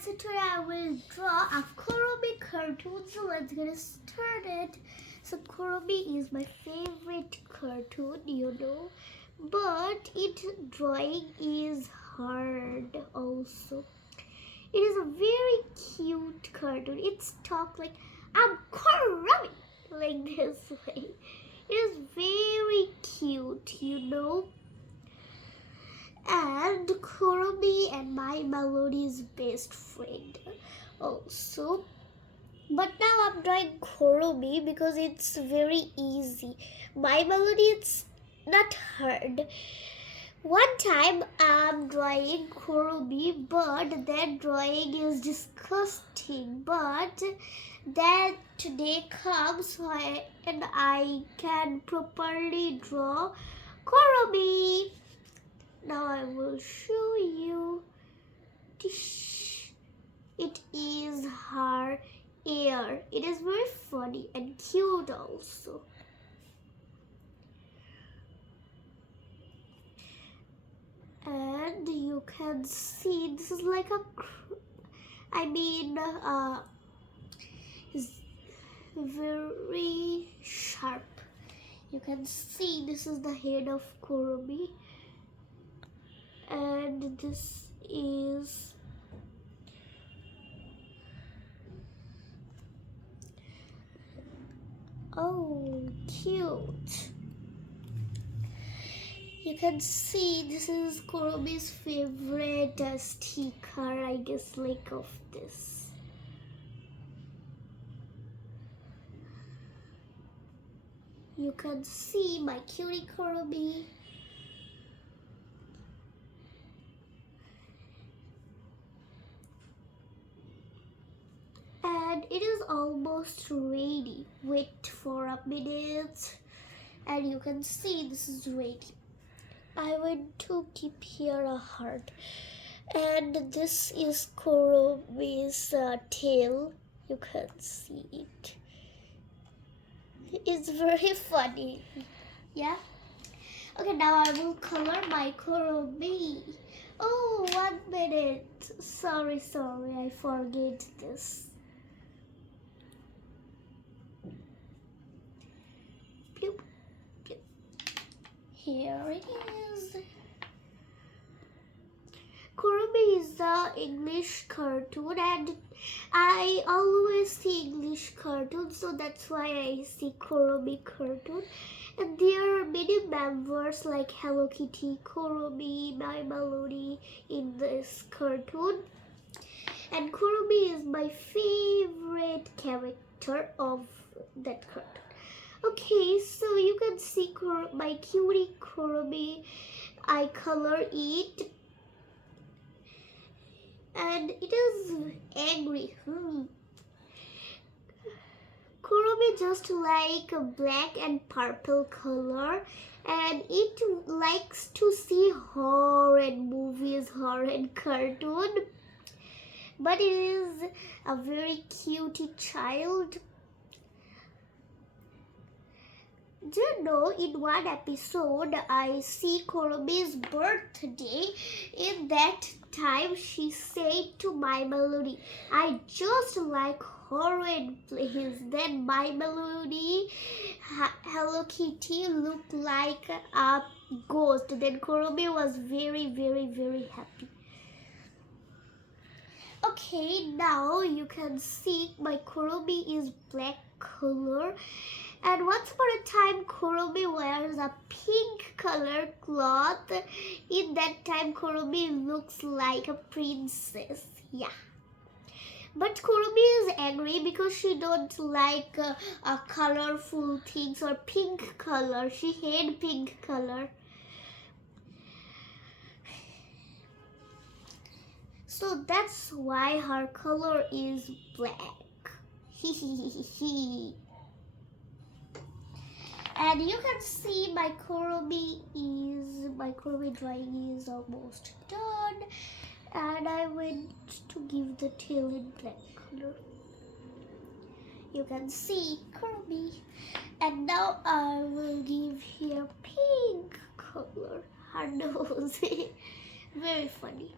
So today I will draw a Kuromi cartoon. So let's get started. So Kuromi is my favorite cartoon, but its drawing is hard also. It is a very cute cartoon. It's talk like I'm Kuromi, like this way. It is very cute. And Kuromi and my Melody's best friend also. But now I'm drawing Kuromi because it's very easy. My Melody, it's not hard. One time I'm drawing Kuromi, but that drawing is disgusting. But that day comes and I can properly draw Kuromi. Now I will show you. It is her ear. It is very funny and cute also. And you can see this is like is very sharp. You can see this is the head of Kuromi. And this is cute. You can see this is Kuromi's favorite sticker, I guess, like of this. You can see my cutie Kuromi. And it is almost ready. Wait for a minute. And you can see this is ready. I want to keep here a heart. And this is Kuromi's tail. You can see it. It's very funny. Yeah? Okay, now I will color my Kuromi. Oh, 1 minute. Sorry, I forget this. Here it is. Kuromi is the English cartoon, and I always see English cartoons, so that's why I see Kuromi cartoon. And there are many members like Hello Kitty, Kuromi, My Melody in this cartoon. And Kuromi is my favorite character of that cartoon. Okay, so you can see my cutie Kuromi. I color it. And it is angry. Kuromi just like a black and purple color. And it likes to see horror movies, horror cartoon. But it is a very cute child. Do you know, in one episode, I see Kuromi's birthday. In that time, she said to My Melody, I just like horror plays. Then My Melody, Hello Kitty looked like a ghost. Then Kuromi was very happy. Okay, now you can see my Kuromi is black color. And once upon a time, Kuromi wears a pink color cloth. In that time, Kuromi looks like a princess. Yeah. But Kuromi is angry because she don't like colorful things or pink color. She hates pink color. So that's why her color is black. And you can see my Kuromi drawing is almost done. And I went to give the tail in black color. You can see Kuromi. And now I will give here pink color. Her nose. Very funny.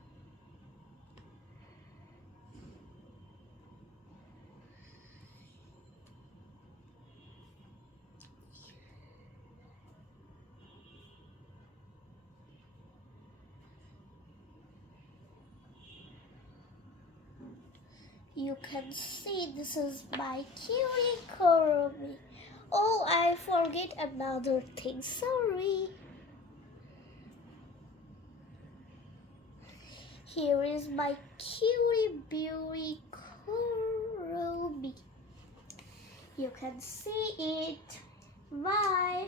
You can see this is my cutie Kuromi. Oh, I forget another thing. Sorry. Here is my cutie beauty Kuromi. You can see it. Bye.